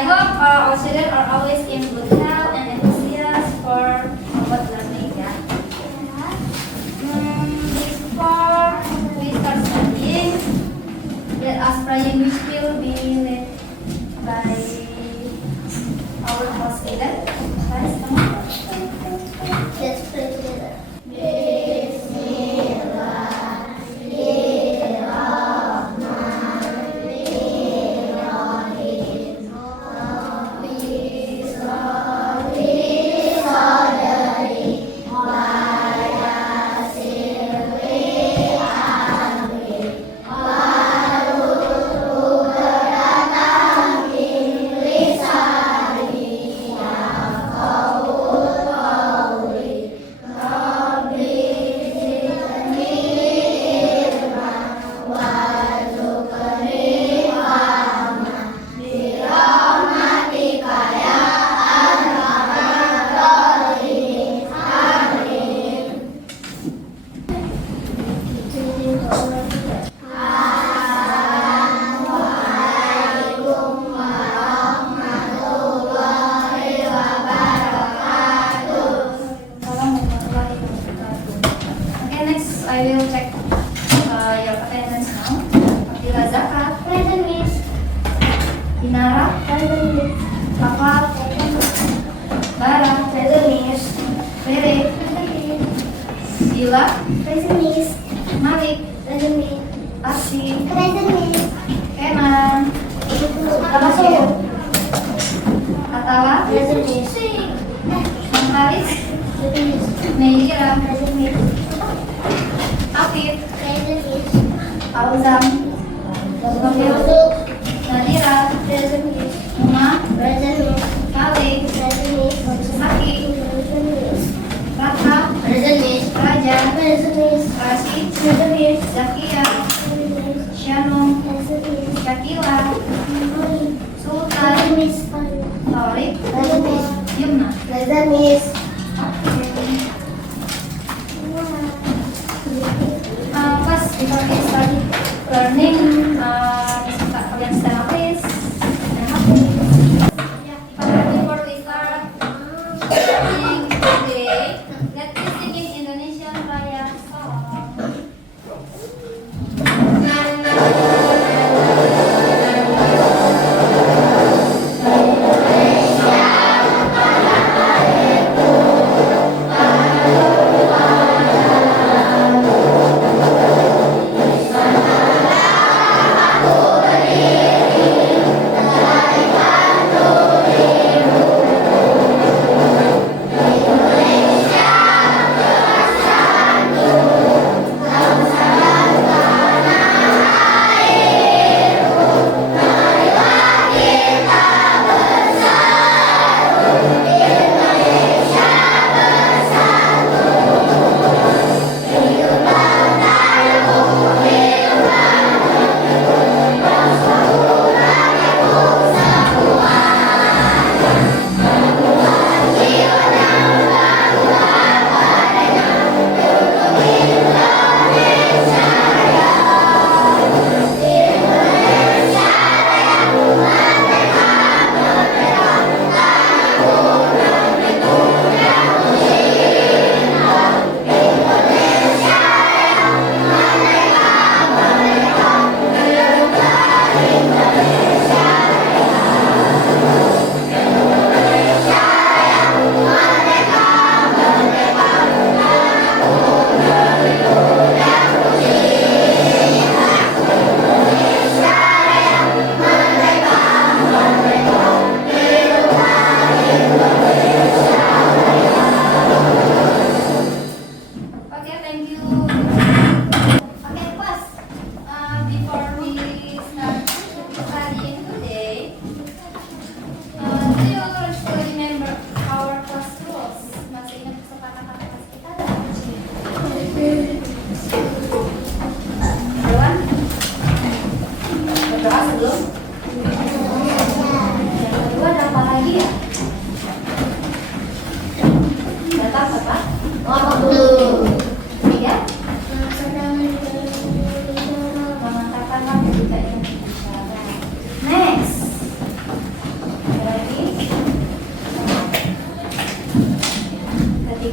I hope our children are always in good health and enthusiastic for about learning. Yeah. Before we start studying, let us pray, which will be led by our host leader. Guys, come on. Let's pray together. I will check your attendance now. Abdillah Zakat, present miss. Inara, present miss. Lafal, present miss. Bara, present miss. Rere, present miss. Sila, present miss. Malik, present miss. Arsi, present miss. Kenan, Abasir. Atala, present miss. Mangharis, present miss. Meira, present miss. Afif, present miss. Auzam, Nadira, present miss. Uma, present miss. Khalid, present miss. Saki, present miss. Ratha, present miss. Raja, present miss. Rashid, present miss. Zakia, present miss. Shanum, present miss. Shakila, Sultan, miss. Taurik, present miss. Yumna, present miss. First, before we start learning, kalian stand up please. Before we start learning today, let's sing in Indonesian Raya song.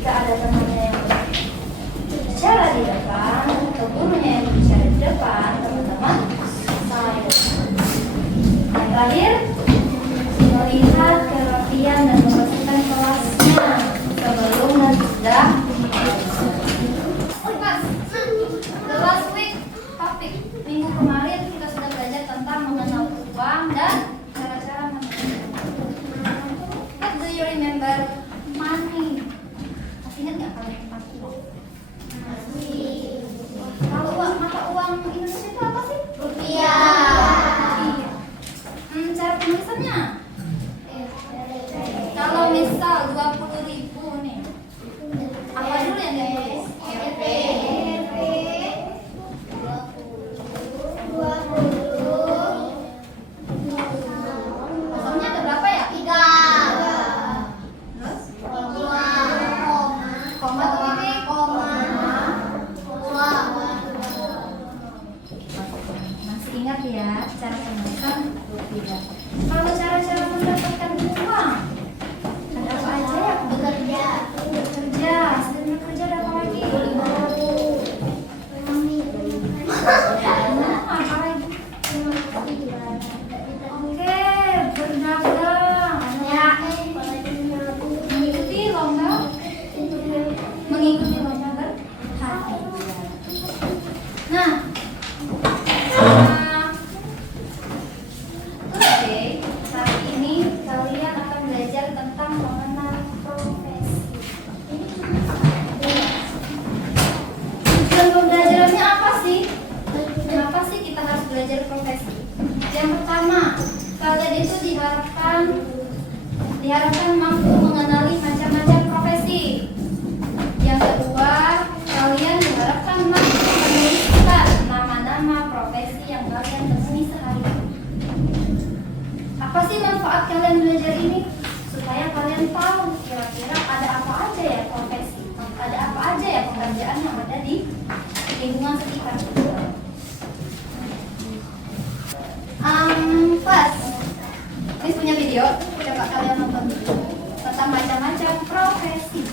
jika ada temannya yang berbicara di depan atau gurunya yang berbicara di depan, teman-teman silent. Yang terakhir, melihat kerapian dan membersihkan kelasnya sebelum nanti sudah. The last week topik minggu kemarin kita sudah belajar tentang mengenal uang dan cara-cara mengenal. What do you remember money? Masih ingat nggak kalian tentang uang? Masih. Kalau mata uang Indonesia itu apa sih? Rupiah. Iya. Cara penulisannya? Kalau misal 20.000 nih, apa dulu yang ditulis? RP. Kosongnya ada berapa ya? 3. Terus? Koma atau titik? Masih ingat ya cara penulisan rupiah. Kalau cara-cara mendapatkan uang, ada apa aja ya? Bekerja. Sebenarnya kerja ada apa lagi? Apa lagi? Oke, berdagang. Mengikuti lomba berhati. Nah, oke, saat ini kalian akan belajar tentang mengenal profesi. Tujuan pembelajarannya apa sih? Kenapa sih kita harus belajar profesi? Yang pertama, kalian itu diharapkan mampu mengenali macam-macam profesi. Yang kedua, kalian diharapkan mampu menuliskan nama-nama profesi yang kalian temui sehari-hari. Apa sih manfaat kalian belajar ini? Supaya kalian tahu kira-kira ada apa aja ya profesi, ada apa aja ya pekerjaan yang ada di lingkungan sekitar kita. First, ini punya video, coba kalian nonton dulu tentang macam-macam profesi.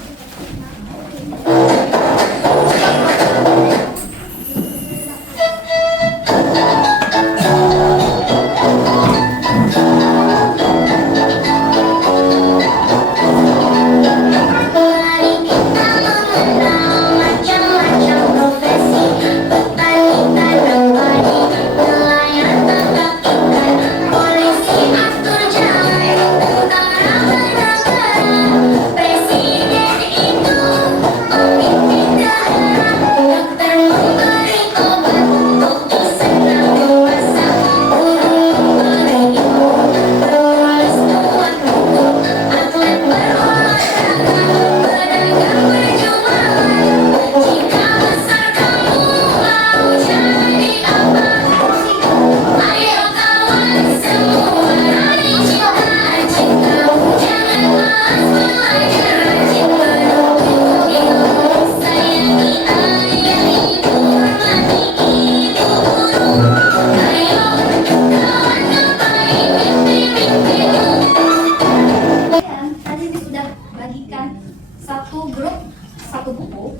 Satu buku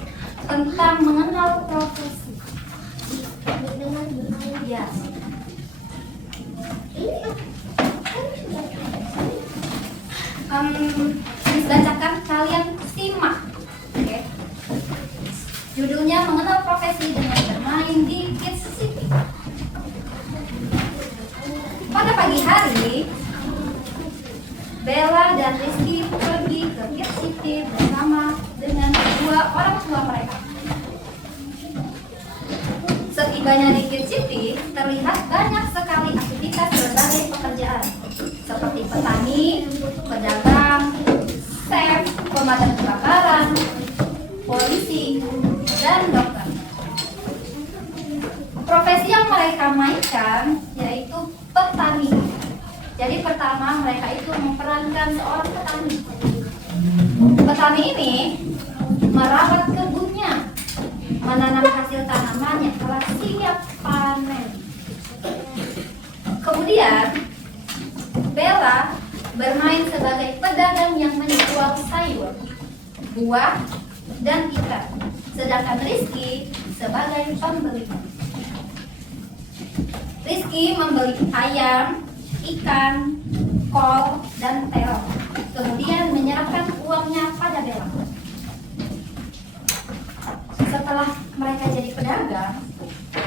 tentang mengenal profesi. Ya. Bacakan, kalian simak. Oke. Judulnya mengenal profesi dengan bermain di Kids City. Pada pagi hari, Bella dan Rizky pergi ke Kids City bersama dengan kedua orang tua mereka. Setibanya di Kids City, terlihat banyak sekali aktivitas berbagai pekerjaan seperti petani, pedagang, chef, pemadam kebakaran, polisi, dan dokter. Profesi yang mereka mainkan yaitu petani. Jadi pertama mereka itu memerankan seorang petani. Petani ini merawat kebunnya, menanam hasil tanaman yang telah siap panen. Kemudian Bella bermain sebagai pedagang yang menjual sayur. buah, dan ikan. Sedangkan Rizky sebagai pembeli. Rizky membeli ayam, ikan, kol, dan terong. Kemudian menyerahkan uangnya pada Bella. Setelah mereka jadi pedagang,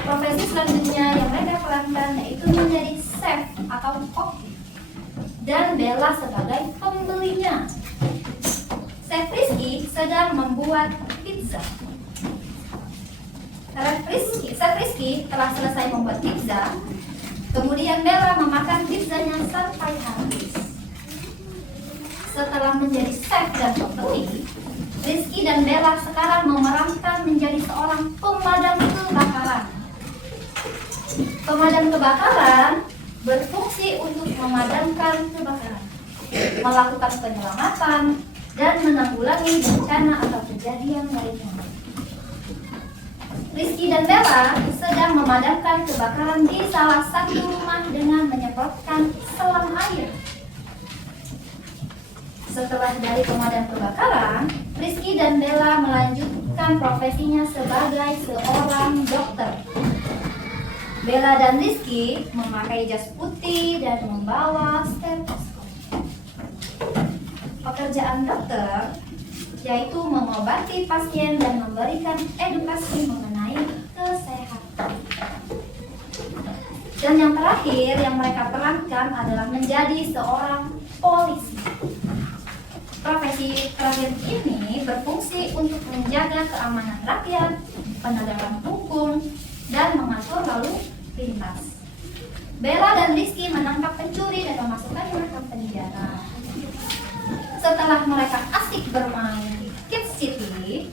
profesi selanjutnya yang mereka perankan yaitu menjadi chef atau koki. Dan Bella sebagai pembelinya. Chef Rizky sedang membuat pizza. Chef Rizky telah selesai membuat pizza. Kemudian Bella memakan pizzanya sampai habis. Setelah menjadi chef dan pembeli, Rizky dan Bella sekarang memerankan menjadi seorang pemadam kebakaran. Pemadam kebakaran berfungsi untuk memadamkan kebakaran, melakukan penyelamatan, dan menanggulangi bencana atau kejadian lainnya. Rizky dan Bella sedang memadamkan kebakaran di salah satu rumah dengan menyemprotkan selang air. Setelah dari pemadam kebakaran, Rizky dan Bella melanjutkan profesinya sebagai seorang dokter. Bella dan Rizky memakai jas putih dan membawa stetoskop. Pekerjaan dokter yaitu mengobati pasien dan memberikan edukasi mengenai kesehatan. Dan yang terakhir yang mereka perankan adalah menjadi seorang polisi. Profesi terakhir ini berfungsi untuk menjaga keamanan rakyat, penegakan hukum, dan mengatur lalu lintas. Bella dan Rizky menangkap pencuri dan memasukkannya ke penjara. Setelah mereka asik bermain di Kids City,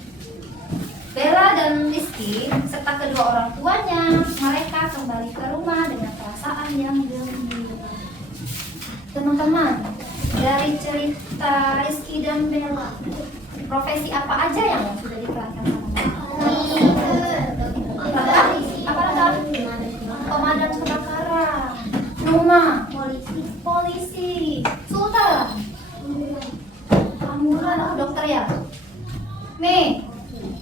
Bella dan Rizky serta kedua orang tuanya mereka kembali ke rumah dengan perasaan yang gembira. Teman-teman, dari cerita Rizky dan Bella, profesi apa aja yang sudah diperankan sama mereka? Apa lagi? Pemadam kebakaran, Numa, polisi, Sultan, ambulan, dokter ya, Mei,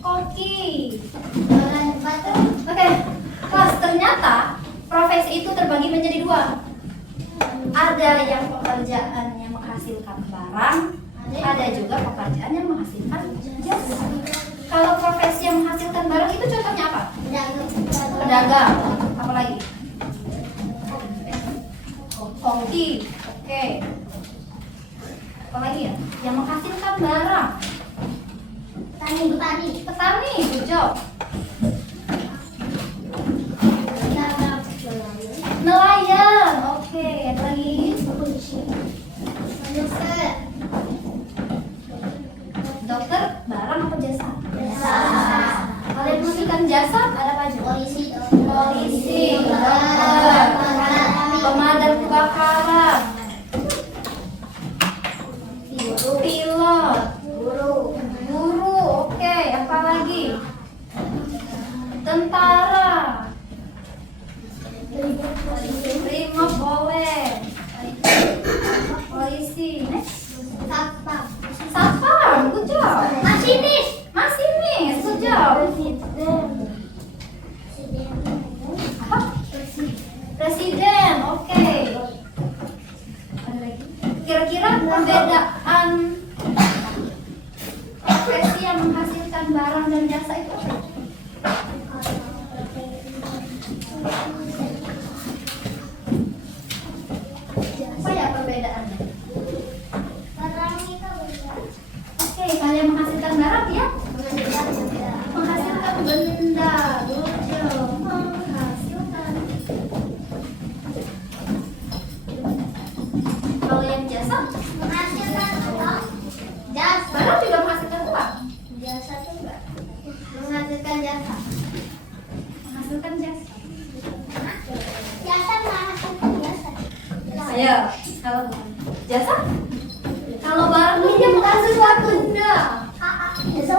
koki. Oke, kelas ternyata profesi itu terbagi menjadi dua. Ada yang pekerjaannya menghasilkan barang, ada juga pekerjaan yang menghasilkan jasa. Kalau profesi yang menghasilkan barang itu contohnya apa? Pedagang. Apa lagi? Koki. Oke. Apa lagi ya? Yang menghasilkan barang. Petani. Good job. Nelayan. Oke. Apa lagi? Dokter barang apa jasa? Kalau yang menghasilkan jasa ada apa aja? Polisi, dokter, pemadam kebakaran, pilot, guru. Oke, apa lagi? Tentara, brimob boleh, polisi, satpam, good job. Masinis, good job. Presiden, oke. Ada lagi? Kira-kira perbedaan profesi yang menghasilkan barang dan jasa itu apa? Apa ya perbedaannya? Oke, kalau yang menghasilkan barang ya? Menghasilkan benda, menghasilkan. Kalau yang jasa? Barang juga menghasilkan uang. Menghasilkan jasa. Ayo, kalau jasa? Kalau barang meminjamkan sesuatu, benda. Jasa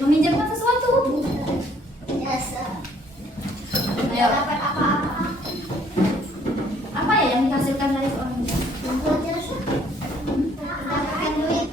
meminjamkan sesuatu. Jasa. Ayo. Apa ya yang dihasilkan dari seorang jasa? Mendapatkan duit.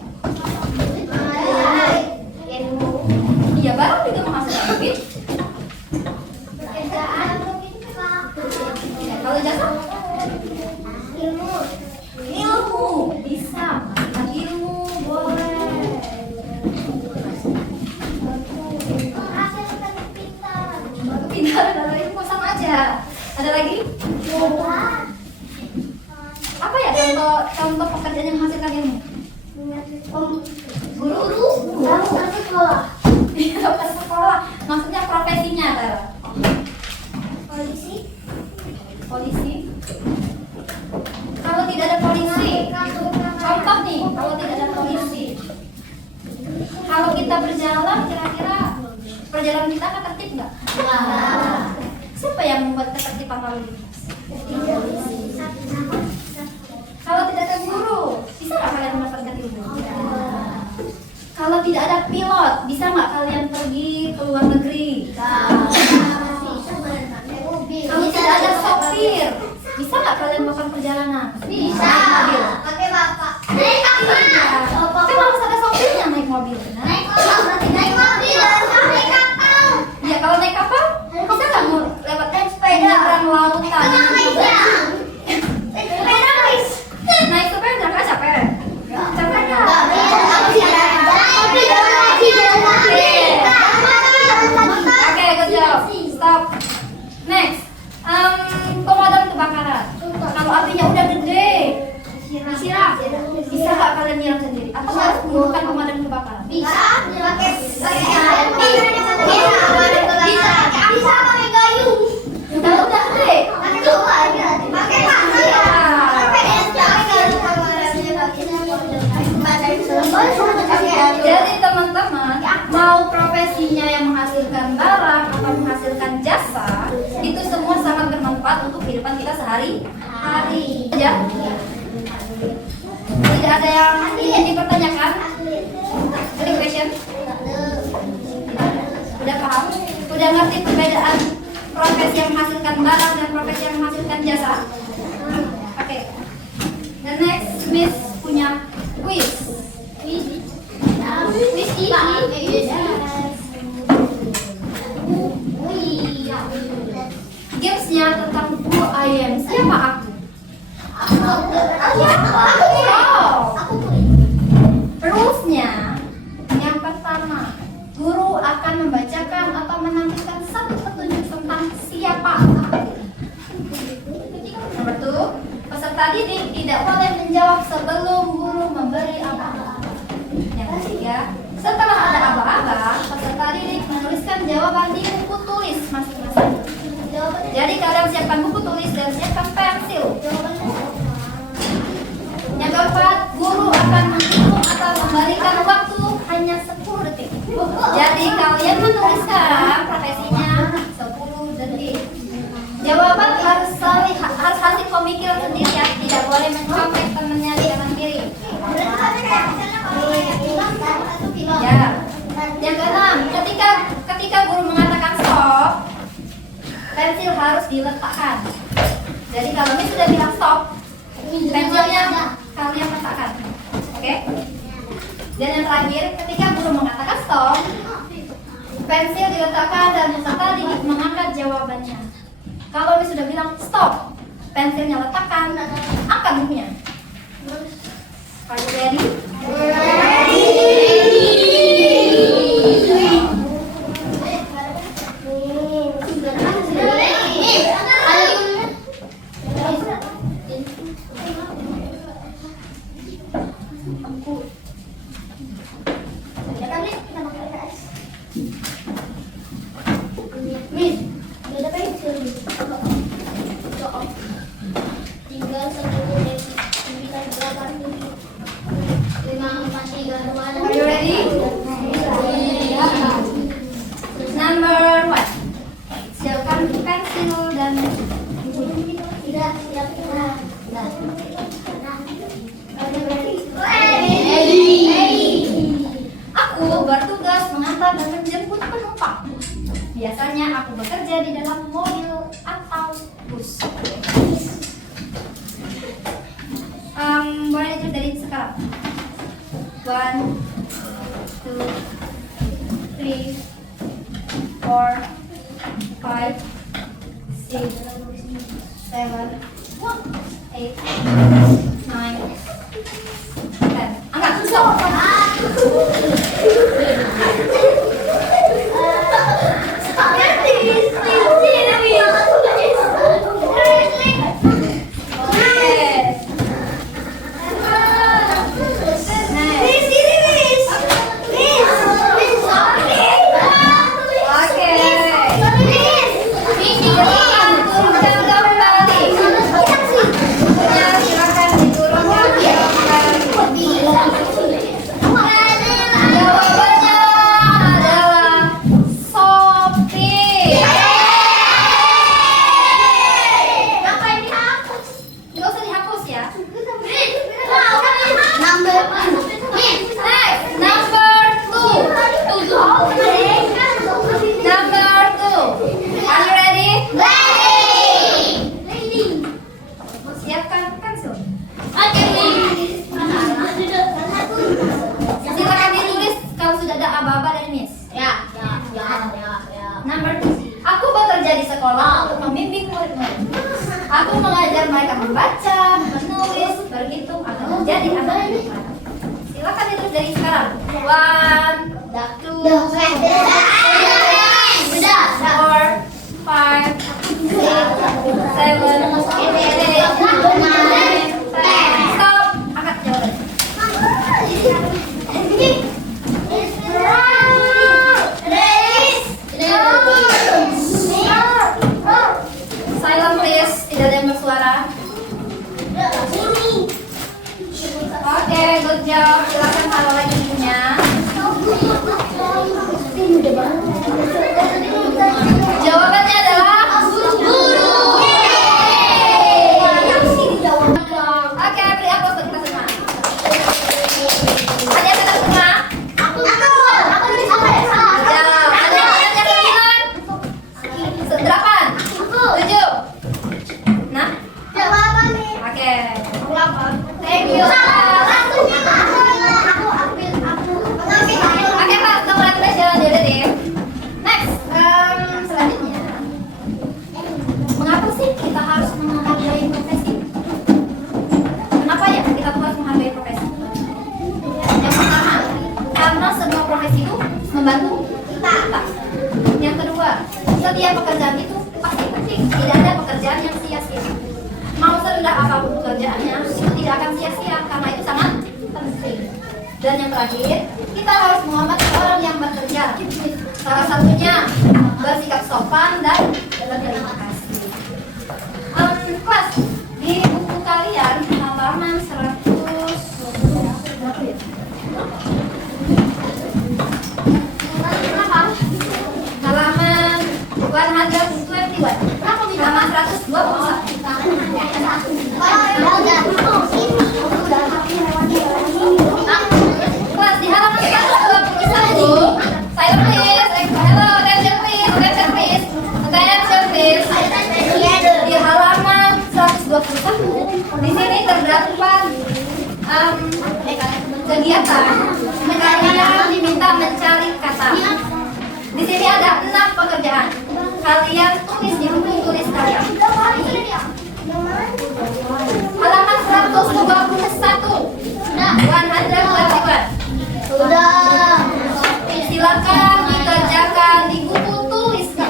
pekerjaan yang menghasilkan ilmu? Guru? sekolah. Iya, ke sekolah. Maksudnya profesinya, Tara? Polisi. Polisi? Kalau tidak ada polisi, contoh nih, kalau tidak ada polisi, kalau kita berjalan, kira-kira perjalanan kita akan tertib nggak? Siapa yang membuat ketertiban lalu lintas? Kalau tidak ada guru, bisa nggak kalian mendapatkan ilmu? Kalau tidak ada pilot, bisa nggak kalian pergi ke luar negeri? Kalau tidak ada sopir, bisa nggak kalian melakukan perjalanan? Bisa. Naik mobil. Pakai bapak. Naik apa? Tapi harus ada sopirnya naik mobil. Nah. Naik mobil. Naik kapal. Ya kalau naik kapal, bisa nggak mau lewat sepeda. menyeberang lautan? Sepeda guys. Naik sepeda nggak capek? Capek nggak? Oke, good job. Stop. Next, pemadam kebakaran. Kalau apinya udah gede, disiram. Bisa nggak kalian nyiram sendiri? Atau harus menggunakan pemadam kebakaran? Bisa pakai gayung. Kalau udah gede, Pakai jadi teman-teman mau profesinya yang menghasilkan barang atau menghasilkan jasa, itu semua sangat bermanfaat untuk kehidupan kita sehari-hari. Ya? Tidak ada yang ingin dipertanyakan? Any question? Udah paham? Udah ngerti perbedaan profesi yang menghasilkan barang dan profesi yang menghasilkan jasa? Oke. The next, Miss punya quiz. Gamesnya tentang who I am. Siapa aku? Rulesnya yang pertama, guru akan membacakan atau menampilkan satu petunjuk tentang siapa aku. Nomor 2, peserta didik tidak boleh menjawab sebelum guru memberi aba-aba. Yang ketiga, setelah ada aba-aba, peserta didik menuliskan jawaban di buku tulis masing-masing. Jadi kalian siapkan buku tulis dan siapkan pensil. Yang keempat, guru akan menghitung atau memberikan waktu hanya 10 detik. Jadi kalian menuliskan profesinya 10 detik. Jawaban harus hasil pemikiran sendiri ya, tidak boleh mencontek temannya di kanan kiri. Ya. Yang keenam, ketika guru mengatakan stop, pensil harus diletakkan. Jadi kalau Miss sudah bilang stop, pensilnya kalian letakkan. Oke? Dan yang terakhir, ketika guru mengatakan stop, pensil diletakkan dan peserta didik mengangkat jawabannya. Kalau Miss sudah bilang stop, pensilnya letakkan, angkat bukunya. Are you ready? Are you ready? Number 1. Siapkan pensil dan buku. Aku bertugas mengantar dan menjemput penumpang. Biasanya aku bekerja di dalam mobil atau bus. Boleh ditulis dari sekarang. 1, 2, 3, 4, 5, 6, 7, 8, 9, 10. Angkat, stop. Silakan ditulis dari sekarang. 1, 2, 4, 5, 6, 7, 8, 9, 10. Stop. Angkat jawaban. Silent please, tidak ada yang bersuara. Oke, good job. Silakan taruh lagi bukunya. Jawabannya adalah guru. Oke, beri aplaus buat kita semua. Ada yang kata semua? Ada yang 9? 8? 7? Nah, oke. Thank you. Oke Pak, congratulations, yaudah deh. Next, selanjutnya, mengapa sih kita harus menghargai profesi? Kenapa ya kita tuh harus menghargai profesi? Yang pertama, karena semua profesi itu membantu kita. Yang kedua, setiap pekerjaan itu pasti penting. Tidak ada pekerjaan yang sia-sia. Mau serendah apapun pekerjaannya, itu tidak akan sia-sia karena itu sangat penting. Dan yang terakhir, kita harus menghormati orang yang bekerja. Salah satunya bersikap sopan dan berterima kasih. Kelas di buku kalian halaman 100 halaman 121. Halaman 121. Kelas di halaman 121. Silent please. Hello, attention please. Attention please. Attention please. Di halaman 121 di sini terdapat kegiatan. Kalian diminta mencari kata. Di sini ada 6 pekerjaan. Kalian tulis di buku tulis kalian. Halaman 121. 121. Silakan dikerjakan di buku tulisnya.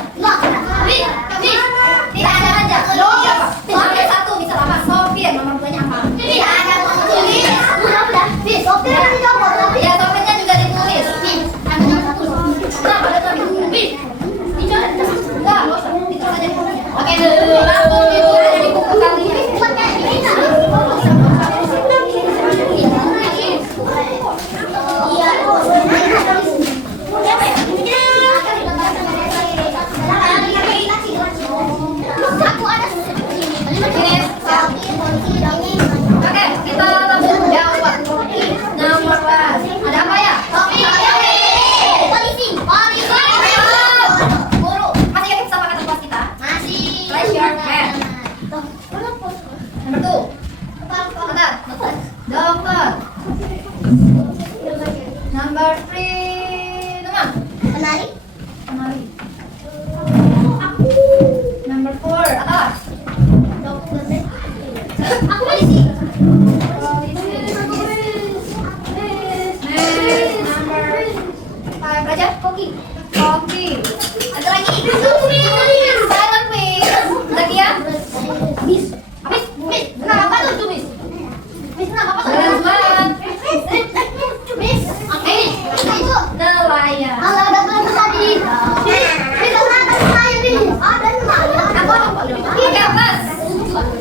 Tidak ada aja. Siapa? Sampai 1 bisa apa? Sopir, nomor 2-nya apa? Ya, sopirnya juga ditulis. Nah, ada tuh ditulis. Enggak, nggak usah. Ditulis aja. Oke, langsung ditulis di buku kalian. Oke, kita langsung jawab. Nomor 1. Ada apa ya? Guru. Masih ingat sama kata kelas kita? Raise your hand. Nomor 2. Kata dokter. Nomor 3. Demam. Penari. Nomor 4. Apa? Polisi. Nomor 5. Belajar koki. Ada lagi. Silent please. Lagi ya. Miss. Kenapa tuh Miss? Kenapa tuh? Nelayan. Oke, Mas.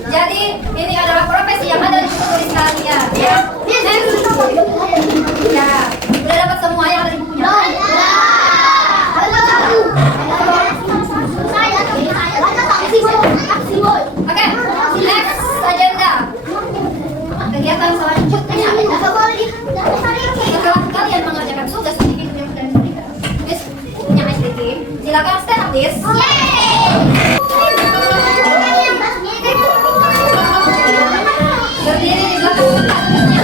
Jadi ini adalah profesi yang ada di buku tulis kalian. Ya. Ya. Udah dapat semua yang ada di bukunya. Oke. Next agenda. Kegiatan selanjutnya. Setelah kalian mengerjakan tugas individu yang sudah diberikan, Miss punya SDG. Silakan stand up, please. Berdiri di belakang kelasnya.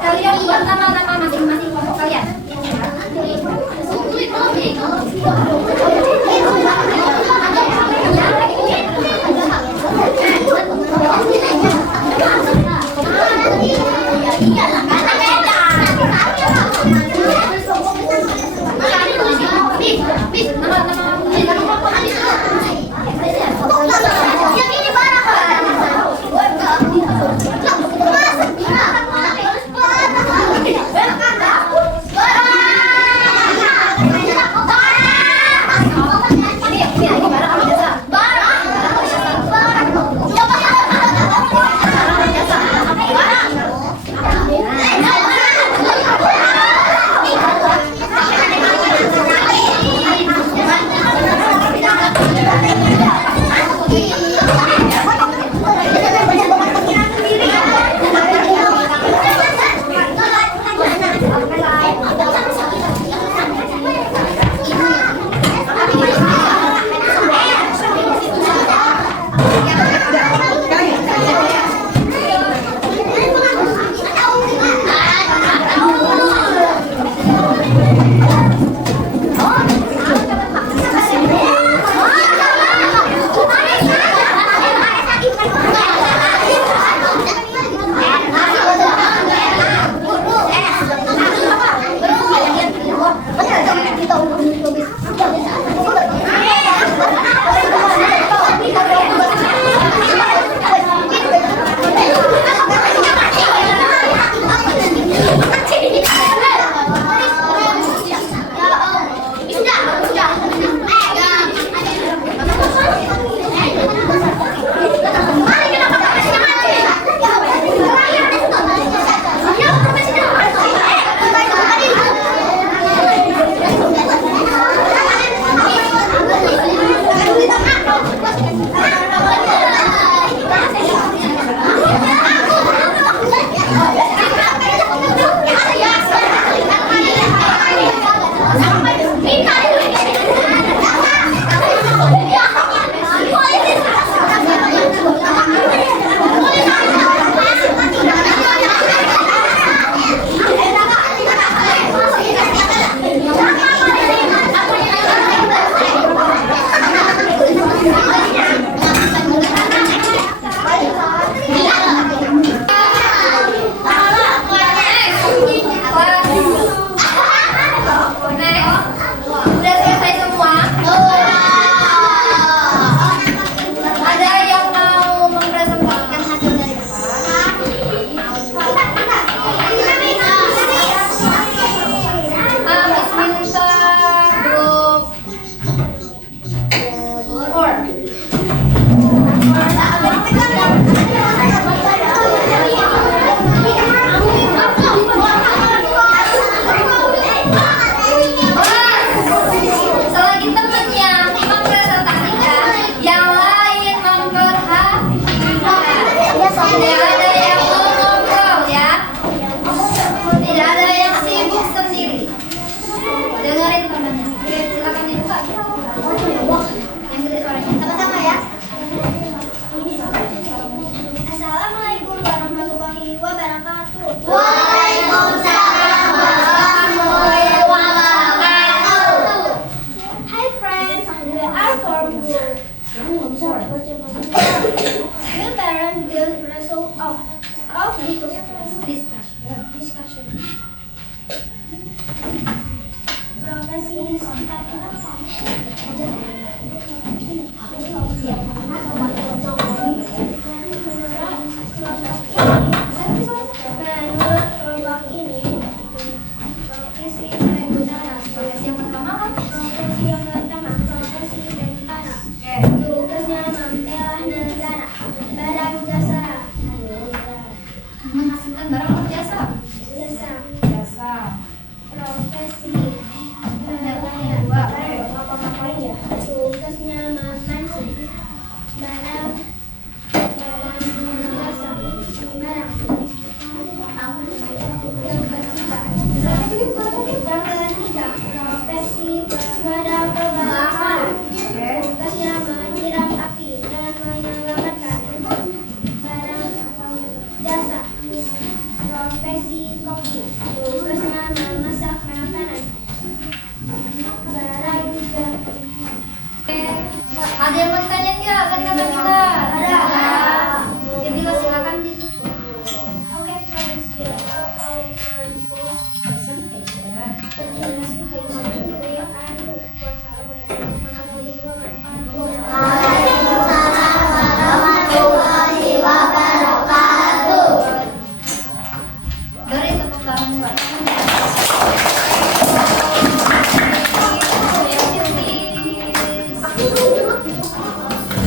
Kalian buat nama-nama masing-masing kelompok kalian.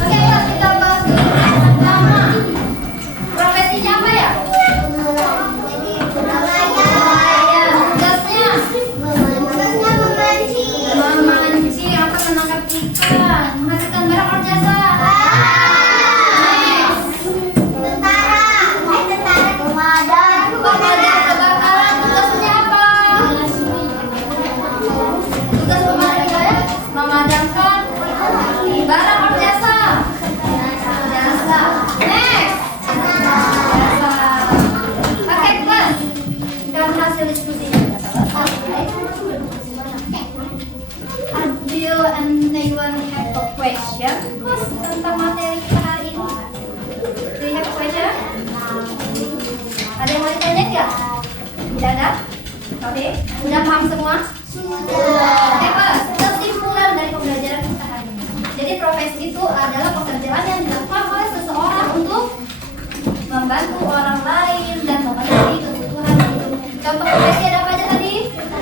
Oke, yuk kita bahas dulu yang pertama. Profesinya apa ya? Memancing atau menangkap ikan, menghasilkan barang atau jasa. Pemadam kebakaran, tugasnya apa? Tugas pemadam memadamkan barang atau jasa. Jasa. Next. Jasa. Oke, kelas. Dan hasil diskusinya sudah selesai. Do you anyone have a question tentang materi kita hari ini? Do you have a question? Ada yang mau ditanya nggak? Tidak ada? Oke, udah paham semua? Oke, Pak. Kesimpulan dari pembelajaran kita hari ini. Jadi profesi itu adalah pekerjaan yang dilakukan oleh seseorang untuk membantu orang lain dan memenuhi kebutuhan hidup. Contoh profesi ada apa aja tadi?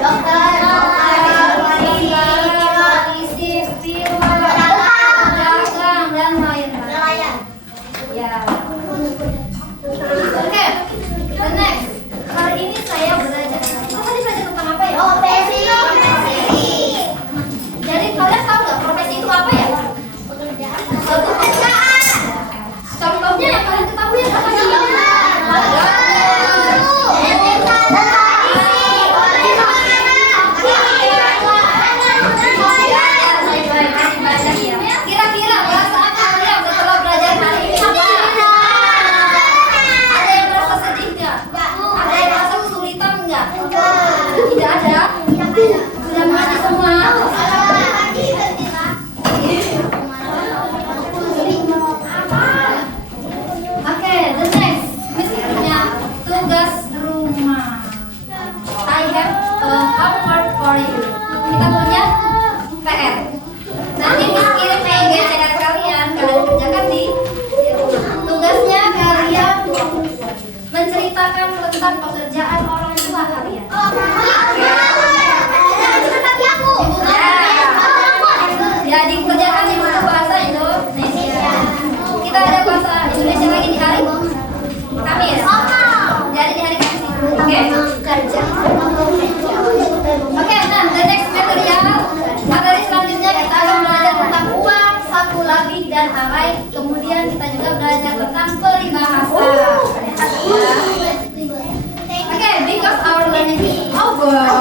Dokter, polisi, pilot, dagang, dan lain-lain. Ya. Oke, the next. Hari ini saya belajar. Oh, tadi belajar tentang apa ya? Jadi kalian tahu nggak profesi itu apa ya? Suatu pekerjaan. Contohnya yang kalian ketahui apa sih? Kira-kira perasaan kalian setelah belajar hari ini apa? Ada yang merasa sedih nggak? Ada yang merasa kesulitan nggak? Tidak ada. Sudah mengerti semua? Oke, the next. Miss punya tugas rumah. I have a homework for you. Kita punya PR. Nanti Miss kirim CR kalian kerjakan di rumah. Tugasnya kalian menceritakan tentang pekerjaan orang tua kalian. Ya, dikerjakan di buku bahasa Indonesia. Kita ada bahasa Indonesia lagi di hari Kamis. Jadi di hari Kamis. Oke? Oke, nah, the next material. Materi selanjutnya kita akan belajar tentang uang, saku labih, dan arai. Kemudian kita juga belajar tentang peribahasa. Oke, because our learning is over.